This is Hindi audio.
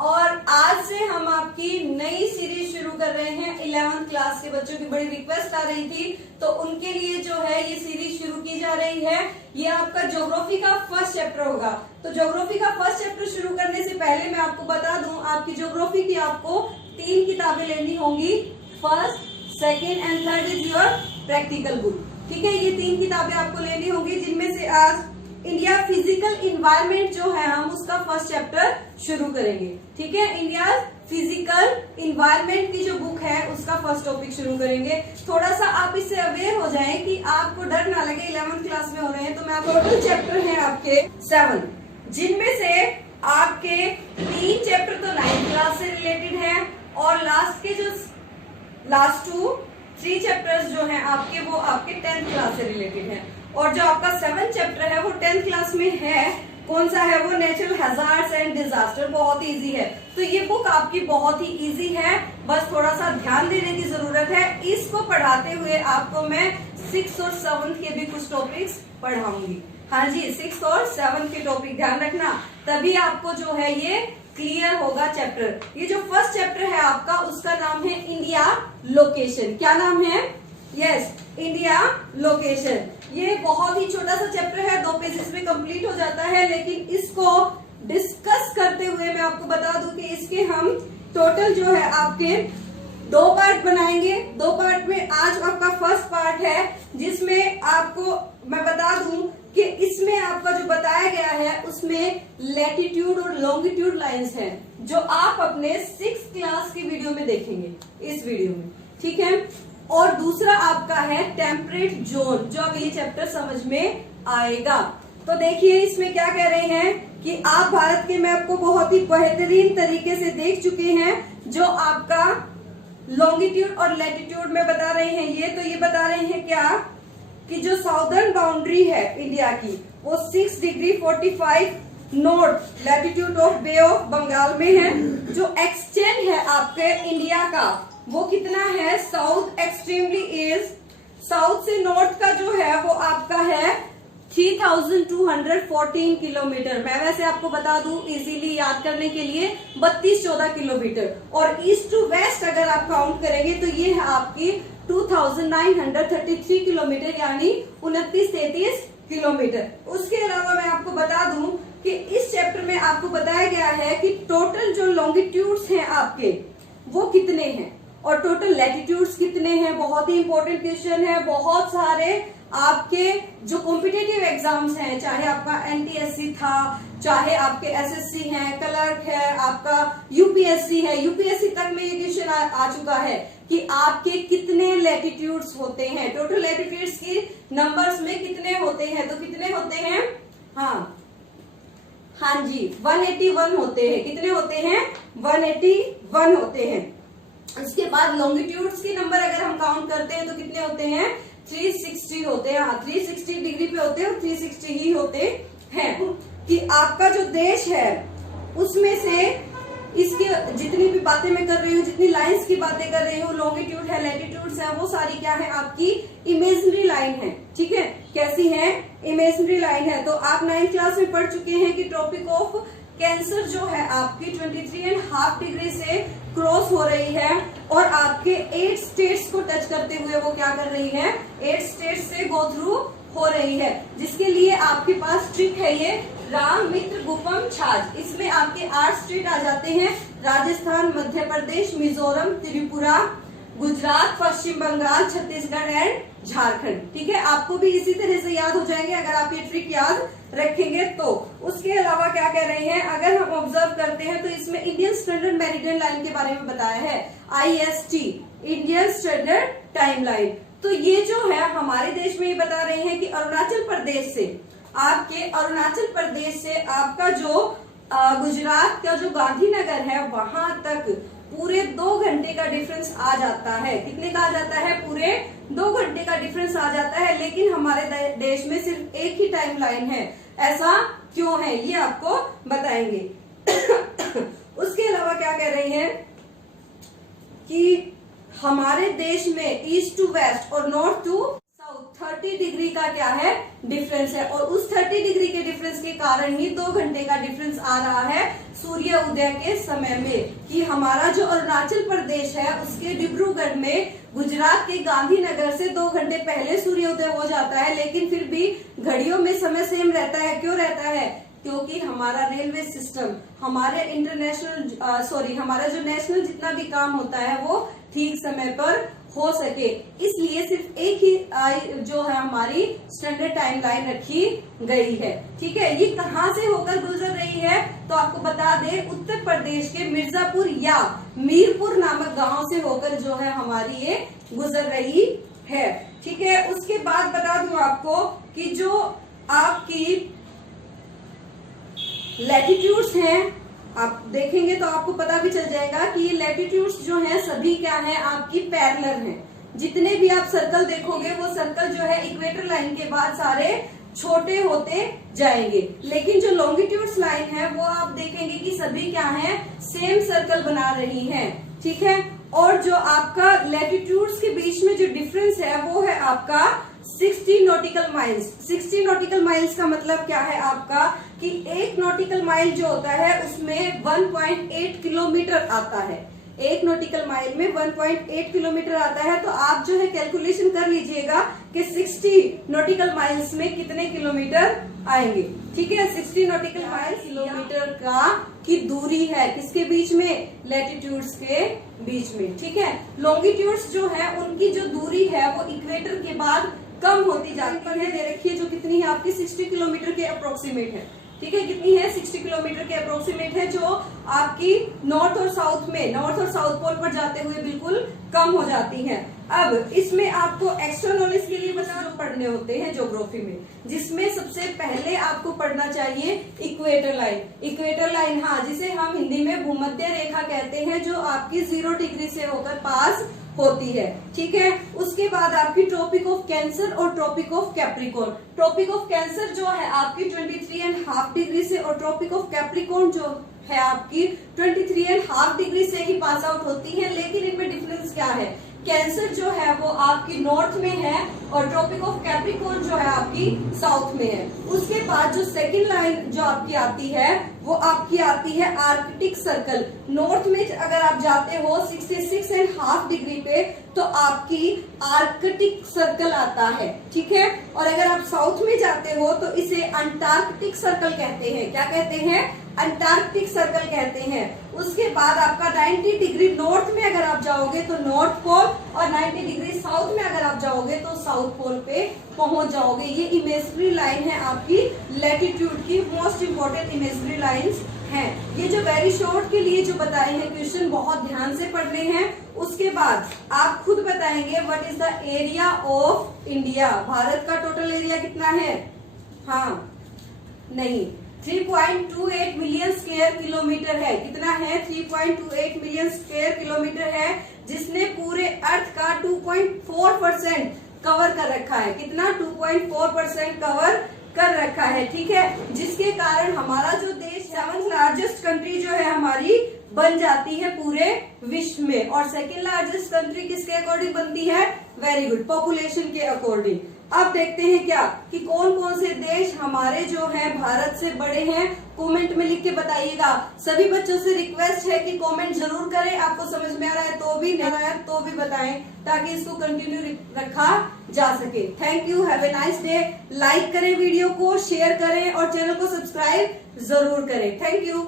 और आज से हम आपकी नई सीरीज शुरू कर रहे हैं। 11th क्लास के बच्चों की बड़ी रिक्वेस्ट आ रही थी, तो उनके लिए जो है ये सीरीज शुरू की जा रही है। ये आपका ज्योग्राफी का फर्स्ट चैप्टर होगा। तो ज्योग्राफी का फर्स्ट चैप्टर शुरू करने से पहले मैं आपको बता दूं, आपकी ज्योग्राफी की आपको 3 किताबें लेनी होंगी। First, second and third is your practical book. ठीक है, ये 3 किताबें आपको लेनी होंगी, जिनमें से आज इंडिया फिजिकल इन्वायरमेंट जो है हम उसका फर्स्ट चैप्टर शुरू करेंगे। ठीक है, इंडिया फिजिकल इन्वायरमेंट की जो बुक है उसका फर्स्ट टॉपिक शुरू करेंगे। थोड़ा सा आप इससे अवेयर हो जाएं कि आपको डर ना लगे। 11th क्लास में हो रहे हैं, तो मैं आपको टोटल चैप्टर है आपके 7, जिनमें से आपके 3 चैप्टर तो 9th क्लास से रिलेटेड है और लास्ट के जो लास्ट 3 चैप्टर्स जो हैं आपके, वो आपके 10th क्लास से रिलेटेड है। और जो आपका 7th चैप्टर है वो 10th क्लास में है। कौन सा है वो? Natural hazards and disaster. बहुत इजी है, तो ये बुक आपकी बहुत ही इजी है, बस थोड़ा सा ध्यान देने की जरूरत है। इसको पढ़ाते हुए आपको मैं 6th और 7th के भी कुछ टॉपिक्स पढ़ाऊंगी। हाँ जी, 6th और 7th के टॉपिक ध्यान रखना, तभी आपको जो है ये क्लियर होगा चैप्टर। ये जो फर्स्ट चैप्टर है आपका, उसका नाम है इंडिया लोकेशन। क्या नाम है? Yes, India location. ये बहुत ही छोटा सा चैप्टर है, 2 पेजेस में कंप्लीट हो जाता है, लेकिन इसको डिस्कस करते हुए मैं आपको बता दूं कि इसके हम टोटल जो है आपके 2 पार्ट बनाएंगे। 2 पार्ट में आज आपका फर्स्ट पार्ट है, जिसमें आपको मैं बता दूं कि इसमें आपका जो बताया गया है उसमें लैटिट्यूड और लॉन्गिट्यूड लाइंस हैं, जो आप अपने 6th क्लास की वीडियो में देखेंगे, इस वीडियो में। ठीक है, और दूसरा आपका है टेम्परेट जोन, जो अब ये चैप्टर समझ में आएगा। तो देखिए इसमें क्या कह रहे हैं कि आप भारत के मैप को बहुत ही बेहतरीन तरीके से देख चुके हैं। जो आपका लॉन्गिट्यूड और लैटिट्यूड में बता रहे हैं तो ये बता रहे हैं क्या कि जो साउदर्न बाउंड्री है इंडिया की, वो 6 degree 45 north latitude of bay of Bengal में है। जो एक्सटेंड है आपके इंडिया का, वो कितना है? साउथ एक्सट्रीमली इज, साउथ से नॉर्थ का जो है वो आपका है 3214 किलोमीटर। मैं वैसे आपको बता दूं इजीली याद करने के लिए 3214 किलोमीटर। और ईस्ट टू वेस्ट अगर आप काउंट करेंगे तो ये है आपकी 2933 किलोमीटर, यानी 2933 किलोमीटर। उसके अलावा मैं आपको बता दूं कि इस चैप्टर में आपको बताया गया है कि टोटल जो लॉन्गिट्यूड्स हैं आपके, वो कितने हैं और टोटल लैटिट्यूड्स कितने हैं। बहुत ही इंपॉर्टेंट क्वेश्चन है। बहुत सारे आपके जो कॉम्पिटिटिव एग्जाम्स हैं, चाहे आपका एनटीएससी था, चाहे आपके एसएससी है, क्लर्क है, आपका यूपीएससी है, यूपीएससी तक में ये क्वेश्चन आ चुका है कि आपके कितने लैटिट्यूड्स होते हैं। टोटल लैटिट्यूड्स की नंबर्स में कितने होते हैं? तो कितने होते हैं? हाँ जी, 181 होते हैं। कितने होते हैं? 181 होते हैं। उसके बाद लॉन्गिट्यूड्स की नंबर अगर हम काउंट करते हैं तो कितने होते हैं? 360 होते हैं। 360 डिग्री पे होते हैं और 360 ही होते हैं। कि आपका जो देश है उसमें से इसके जितनी भी बातें मैं कर रही हूँ, जितनी लाइंस की बातें कर रही हूँ, लॉन्गिट्यूड है, लैटिट्यूड्स है, वो सारी क्या है? आपकी इमेजिनरी लाइन है। ठीक है, कैसी है? इमेजिनरी लाइन है। तो आप 9th क्लास में पढ़ चुके हैं कि ट्रॉपिक ऑफ कैंसर जो है आपकी 23.5 डिग्री से क्रॉस हो रही है और आपके 8 स्टेट्स को टच करते हुए वो क्या कर रही है? 8 स्टेट्स से गो थ्रू हो रही है, जिसके लिए आपके पास ट्रिक है ये राम मित्र गुफम छाछ। इसमें आपके 8 स्टेट आ जाते हैं: राजस्थान, मध्य प्रदेश, मिजोरम, त्रिपुरा, गुजरात, पश्चिम बंगाल, छत्तीसगढ़ एंड झारखंड। ठीक है, आपको भी इसी तरह से याद हो जाएंगे अगर आप ये ट्रिक याद रखेंगे तो। उसके अलावा क्या कह रहे हैं, अगर हम ऑब्जर्व करते हैं तो इसमें इंडियन स्टैंडर्ड मेरिडियन लाइन के बारे में बताया है, IST, Indian standard time line. तो ये जो है हमारे देश में ये बता रहे हैं कि अरुणाचल प्रदेश से आपका जो गुजरात का जो गांधीनगर है, वहां तक पूरे 2 घंटे का डिफरेंस आ जाता है। कितने का आ जाता है? पूरे 2 घंटे का डिफरेंस आ जाता है। लेकिन हमारे देश में सिर्फ एक ही टाइम लाइन है। ऐसा क्यों है ये आपको बताएंगे। उसके अलावा क्या कह रहे हैं कि हमारे देश में ईस्ट टू वेस्ट और नॉर्थ टू साउथ 30 डिग्री का क्या है? डिफरेंस है। और उस 30 डिग्री के डिफरेंस के कारण ही 2 घंटे का डिफरेंस आ रहा है सूर्य उदय के समय में, कि हमारा जो अरुणाचल प्रदेश है उसके डिब्रूगढ़ में गुजरात के गांधीनगर से 2 घंटे पहले सूर्योदय हो जाता है, लेकिन फिर भी घड़ियों में समय सेम रहता है। क्यों रहता है? क्योंकि हमारा रेलवे सिस्टम, हमारे हमारा जो नेशनल जितना भी काम होता है वो ठीक समय पर हो सके, इसलिए सिर्फ एक ही जो है हमारी स्टैंडर्ड टाइम लाइन रखी गई है। ठीक है, ये कहाँ से होकर गुजर रही है? तो आपको बता दें, उत्तर प्रदेश के मिर्जापुर या मीरपुर नामक गांव से होकर जो है हमारी ये गुजर रही है। ठीक है, उसके बाद बता दूं आपको कि जो आपकी लैटिट्यूड्स हैं, आप देखेंगे तो आपको पता भी चल जाएगा कि ये लैटिट्यूड्स जो हैं सभी क्या हैं, आपकी पैरेलल हैं। जितने भी आप सर्कल देखोगे वो सर्कल जो है इक्वेटर लाइन के बाद सारे छोटे होते जाएंगे, लेकिन जो लॉन्गिट्यूड्स लाइन है वो आप देखेंगे कि सभी क्या हैं, सेम सर्कल बना रही हैं। ठीक है, और जो आपका लैटिट्यूड्स के बीच में जो डिफरेंस है वो है आपका 60 नॉटिकल माइल्स। 60 नॉटिकल माइल्स का मतलब क्या है आपका, कि 1 नॉटिकल माइल जो होता है उसमें 1.8 किलोमीटर आता है। 1 नॉटिकल माइल में 1.8 किलोमीटर आता है, तो आप जो है कैलकुलेशन कर लीजिएगा कि 60 नॉटिकल माइल्स में कितने किलोमीटर आएंगे। ठीक है, 60 नॉटिकल माइल्स किलोमीटर का की दूरी है किसके बीच में, लैटिट्यूड्स के बीच में। ठीक है, लॉन्गिट्यूड्स जो है उनकी जो दूरी है वो इक्वेटर के बाद कम होती जाती है। दे रखी है जो कितनी है आपकी 60 किलोमीटर के अप्रोक्सीमेट है। ठीक है, कितनी है, 60 किलोमीटर के अप्रोक्सीमेट है, जो आपकी नॉर्थ और साउथ पोल पर जाते हुए बिल्कुल कम हो जाती है। अब इसमें आपको एक्स्ट्रा नॉलेज के लिए बता जो पढ़ने होते हैं ज्योग्राफी में, जिसमें सबसे पहले आपको पढ़ना चाहिए इक्वेटर लाइन। इक्वेटर लाइन, हाँ, जिसे हम हिंदी में भूमध्य रेखा कहते हैं, जो आपकी 0 डिग्री से होकर पास होती है। ठीक है, उसके बाद आपकी ट्रॉपिक ऑफ कैंसर और tropic of capricorn. Tropic of cancer जो है आपकी 23.5 डिग्री से, और ट्रॉपिक ऑफ कैप्रिकॉर्न जो है आपकी 23.5 डिग्री से ही पास आउट होती है। लेकिन इनमें डिफरेंस क्या है, कैंसर जो है वो आपकी नॉर्थ में है और ट्रॉपिक ऑफ कैप्रिकॉर्न जो है आपकी साउथ में है। उसके बाद जो सेकंड लाइन जो आपकी आती है वो आपकी आती है आर्कटिक सर्कल। नॉर्थ में अगर आप जाते हो 66.5 डिग्री पे तो आपकी आर्कटिक सर्कल आता है। ठीक है, और अगर आप साउथ में जाते हो तो इसे अंटार्कटिक सर्कल कहते हैं। क्या कहते हैं, अंटार्कटिक सर्कल कहते हैं। उसके बाद आपका 90 डिग्री नॉर्थ में अगर आप जाओगे तो नॉर्थ पोल, और 90 डिग्री साउथ में अगर आप जाओगे तो साउथ पोल पे पहुंच जाओगे। ये इमेजिनरी लाइन है आपकी लैटिट्यूड की, मोस्ट इंपोर्टेंट इमेजिनरी लाइंस हैं। ये जो वेरी शॉर्ट के लिए जो बताए हैं क्वेश्चन बहुत ध्यान से पढ़ने हैं। उसके बाद आप खुद बताएंगे what is the area of India. Bharat का टोटल एरिया कितना है, हाँ नहीं, 3.28 मिलियन स्क्वायर किलोमीटर है। कितना है, 3.28 मिलियन स्क्वायर किलोमीटर है, जिसने पूरे अर्थ का 2.4% कवर कर रखा है। कितना, 2.4% कवर कर रखा है। ठीक है, जिसके कारण हमारा जो देश 7th लार्जेस्ट कंट्री जो है हमारी बन जाती है पूरे विश्व में। और सेकेंड लार्जेस्ट कंट्री किसके अकॉर्डिंग बनती है, वेरी गुड, पॉपुलेशन के अकॉर्डिंग। अब देखते हैं क्या कि कौन कौन से देश हमारे जो है भारत से बड़े हैं, कमेंट में लिख के बताइएगा। सभी बच्चों से रिक्वेस्ट है कि कमेंट जरूर करें, आपको समझ में आ रहा है तो भी, नहीं आ रहा है तो भी बताएं, ताकि इसको कंटिन्यू रखा जा सके। Thank you, have a nice day. Like करें वीडियो को, शेयर करें और चैनल को सब्सक्राइब जरूर करें। Thank you.